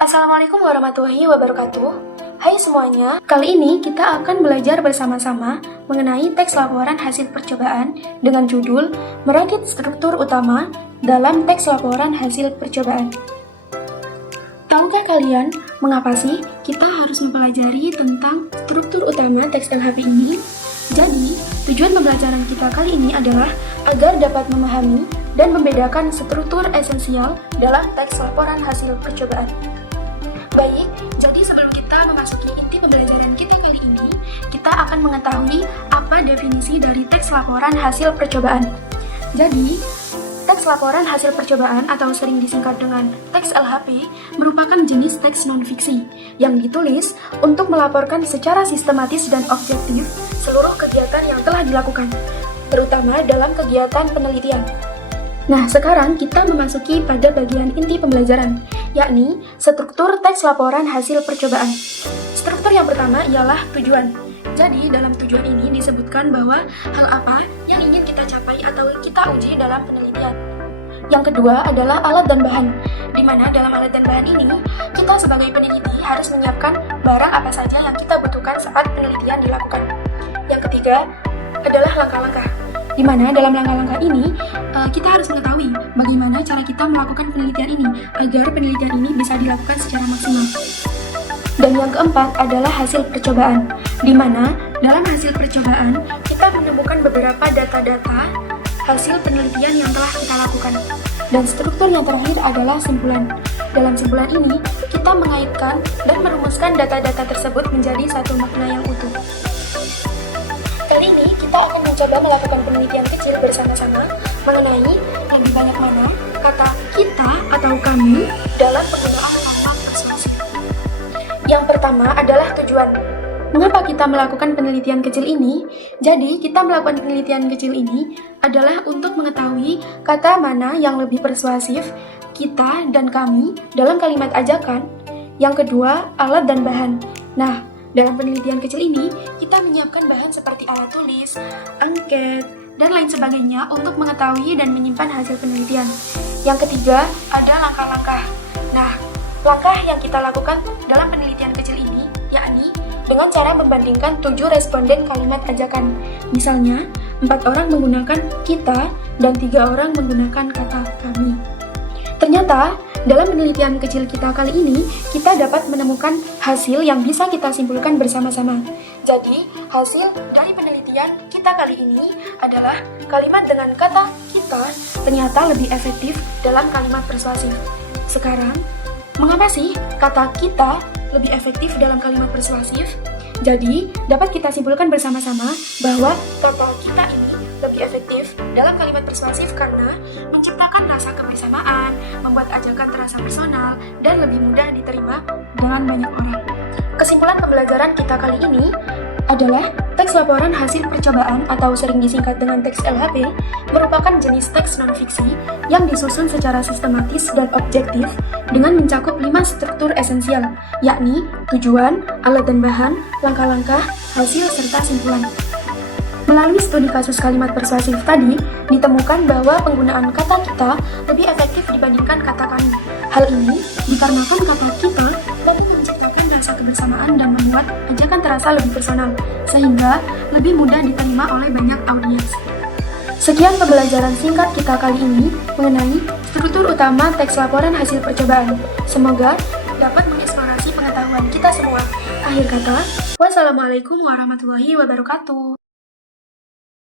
Assalamualaikum warahmatullahi wabarakatuh. Hai semuanya, kali ini kita akan belajar bersama-sama mengenai teks laporan hasil percobaan dengan judul Merakit Struktur Utama dalam Teks Laporan Hasil Percobaan. Tahukah kalian mengapa sih kita harus mempelajari tentang struktur utama teks LHP ini? Jadi, tujuan pembelajaran kita kali ini adalah agar dapat memahami dan membedakan struktur esensial dalam teks laporan hasil percobaan. Baik, jadi sebelum kita memasuki inti pembelajaran kita kali ini, kita akan mengetahui apa definisi dari teks laporan hasil percobaan. Jadi, teks laporan hasil percobaan atau sering disingkat dengan teks LHP merupakan jenis teks non-fiksi yang ditulis untuk melaporkan secara sistematis dan objektif seluruh kegiatan yang telah dilakukan, terutama dalam kegiatan penelitian. Nah, sekarang kita memasuki pada bagian inti pembelajaran, yakni struktur teks laporan hasil percobaan. Struktur yang pertama ialah tujuan. Jadi, dalam tujuan ini disebutkan bahwa hal apa yang ingin kita capai atau kita uji dalam penelitian. Yang kedua adalah alat dan bahan, di mana dalam alat dan bahan ini, kita sebagai peneliti harus menyiapkan barang apa saja yang kita butuhkan saat penelitian dilakukan. Yang ketiga adalah langkah-langkah, di mana dalam langkah-langkah ini kita harus mengetahui bagaimana cara kita melakukan penelitian ini agar penelitian ini bisa dilakukan secara maksimal. Dan yang keempat adalah hasil percobaan, di mana dalam hasil percobaan kita menemukan beberapa data-data hasil penelitian yang telah kita lakukan. Dan struktur yang terakhir adalah simpulan. Dalam simpulan ini, kita mengaitkan dan merumuskan data-data tersebut menjadi satu makna yang utuh. Kali ini kita akan mencoba melakukan penelitian kecil bersama-sama mengenai lebih banyak mana kata kita atau kami dalam penggunaan kalimat persuasif. Yang pertama adalah tujuan. Mengapa kita melakukan penelitian kecil ini? Jadi, kita melakukan penelitian kecil ini adalah untuk mengetahui kata mana yang lebih persuasif, kita dan kami dalam kalimat ajakan. Yang kedua, alat dan bahan. Nah, dalam penelitian kecil ini, kita menyiapkan bahan seperti alat tulis, angket, dan lain sebagainya untuk mengetahui dan menyimpan hasil penelitian. Yang ketiga, ada langkah-langkah. Nah, langkah yang kita lakukan dalam penelitian kecil ini, yakni dengan cara membandingkan 7 responden kalimat ajakan. Misalnya, 4 orang menggunakan kita dan 3 orang menggunakan kata kami. Ternyata, dalam penelitian kecil kita kali ini, kita dapat menemukan hasil yang bisa kita simpulkan bersama-sama. Jadi, hasil dari penelitian kita kali ini adalah kalimat dengan kata kita ternyata lebih efektif dalam kalimat persuasif. Sekarang, mengapa sih kata kita lebih efektif dalam kalimat persuasif? Jadi, dapat kita simpulkan bersama-sama bahwa kata kita ini lebih efektif dalam kalimat persuasif karena menciptakan rasa kebersamaan, membuat ajakan terasa personal, dan lebih mudah diterima dengan banyak orang. Kesimpulan pembelajaran kita kali ini adalah teks laporan hasil percobaan atau sering disingkat dengan teks LHP merupakan jenis teks non-fiksi yang disusun secara sistematis dan objektif dengan mencakup 5 struktur esensial, yakni tujuan, alat dan bahan, langkah-langkah, hasil, serta simpulan. Melalui studi kasus kalimat persuasif tadi, ditemukan bahwa penggunaan kata kita lebih efektif dibandingkan kata kami. Hal ini dikarenakan kata kita dapat menciptakan rasa kebersamaan dan membuat ajakan terasa lebih personal, sehingga lebih mudah diterima oleh banyak audiens. Sekian pembelajaran singkat kita kali ini mengenai struktur utama teks laporan hasil percobaan. Semoga dapat mengeksplorasi pengetahuan kita semua. Akhir kata, wassalamualaikum warahmatullahi wabarakatuh.